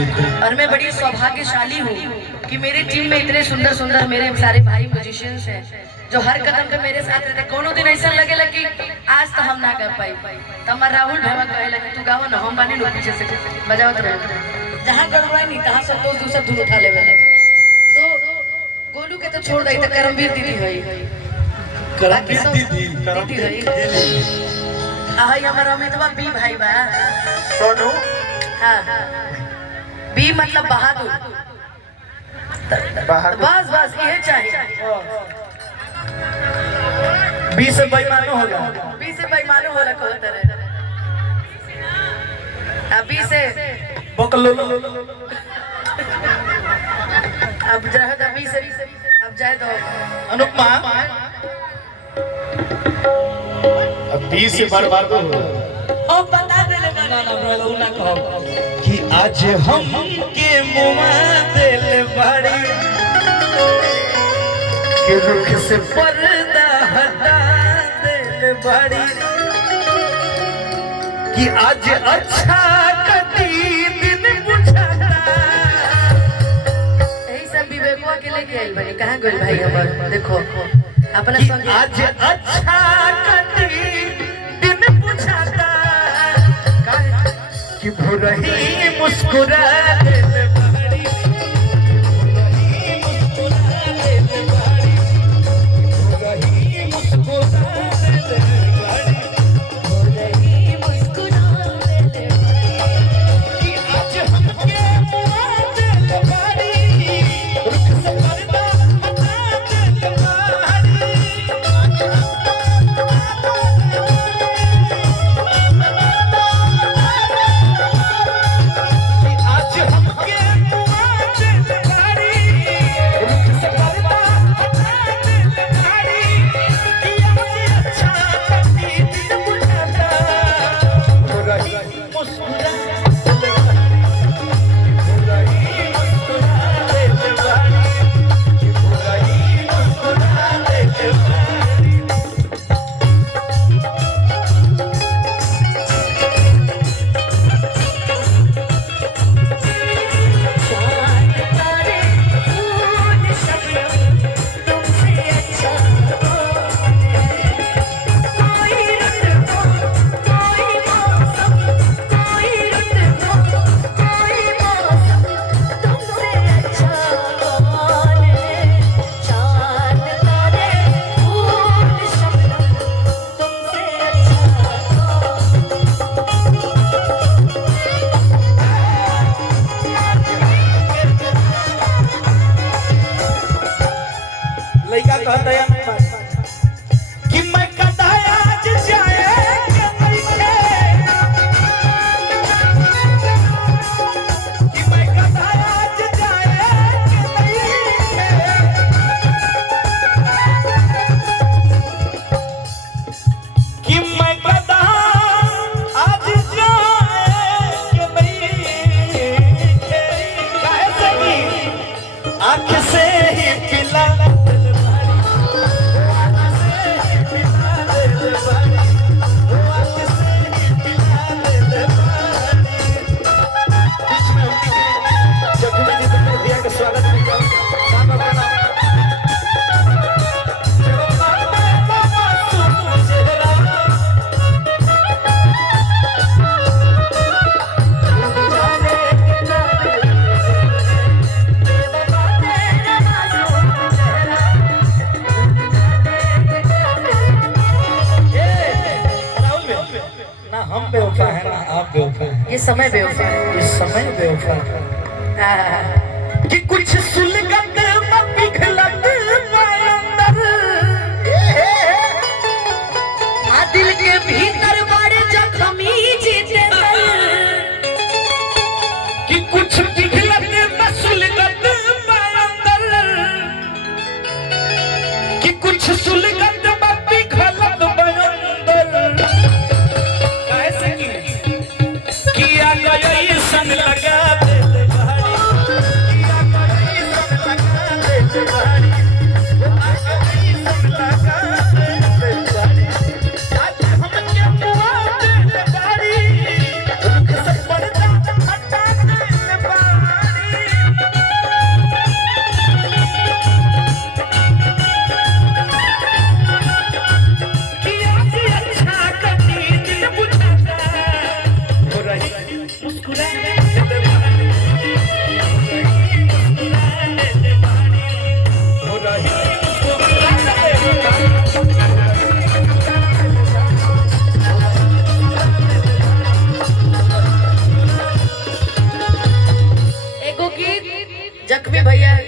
और मैं बड़ी सौभाग्यशाली हूँ कि मेरी टीम में इतने सुंदर सुंदर मेरे सारे भाई म्यूजिशियंस हैं जो हर कदम पे मेरे साथ रहते। कोनो दिन ऐसा लगेला कि आज तो हम ना गा पाई, तो हमारा राहुल भाई कहेला कि तू गाओ ना, हम बानी लोग पीछे से बजावत रहे, जहाँ गड़बड़ाई नहीं तहाँ संतोष दूसरा धुन उठा लेवे। तो गोलू के तो छोड़ दई, तो करमवीर दीदी है, करमवीर दीदी है, आहई हमारा अमितवा बी भाई बा सोनू। हाँ बी मतलब बहादुर, बस बस ये चाहिए। बी से बेईमानो हो गया, बी से बेईमानो हो रखो तरह, बी से बकलो। अब जाए तो बी से, अब जाए तो अनुपमा अब बी से बर्बाद हो। ओ बता दे लगा ना ना कहो कि आज हम के मुआ दिल बड़ी के रुख से पर्दा हटा दिल बड़ी कि आज अच्छा कटी दिन बुझाता। यही सब विवेकवा के लेके आई बनी। कहाँ गई भाई हमार देखो अपना संग। आज अच्छा कटी दिन बुझाता कि भुरही मुस्कुरा दिल बड़ी, भुरही मुस्कुरा दिल बड़ी, भुरही मुस्कुरा दिल बड़ी, भुरही मुस्कुरा दिल कि आज हमके मुआ दिल बड़ी, रुख से पर्दा हटा दिल बड़ी। आज हमके मुआ दिल बड़ी, रुख से पर्दा हटा दिल बड़ी, कि आज अच्छा कटी दिन बुझाता। भुरही मुस्कुरा दिल बड़ी, भुरही मुस्कुरा दिल बड़ी, भुरही मुस्कुरा दिल बड़ी। चांद तारे फूल शबनम तुमसे अच्छा कौन है। कोई रुत हो कोई मौसम, कोई रुत हो कोई मौसम तुमसे अच्छा कौन है। चांद तारे फूल शबनम तुमसे अच्छा लइका कहता है कि मैं कदाया आज जाए के नइखे, कि मैं कदाया आज जाए के नइखे, कि मैं कदा आज जाए के नइखे। काहे से कि आँख से ही पिला ना हम बेवफा है ना आप बेवफा है, ये समय बेवफा है। इस समय बेवफा है कि कुछ सुलगत में पिघलत अंदर, आ दिल के भीतर बड़े जख्मी जीते कि कुछ पिघलत में सुलगत अंदर, कि कुछ सुलगत में पिघलत अंदर। कैसे किया गया ये सन लगा दिल बड़ी, किया गया ये सन लगा दिल बड़ी, वो आगे ये सन लगा दिल बड़ी। आज हमके मुआ दिल बड़ी, रुख से पर्दा हटा दिल बड़ी। भैया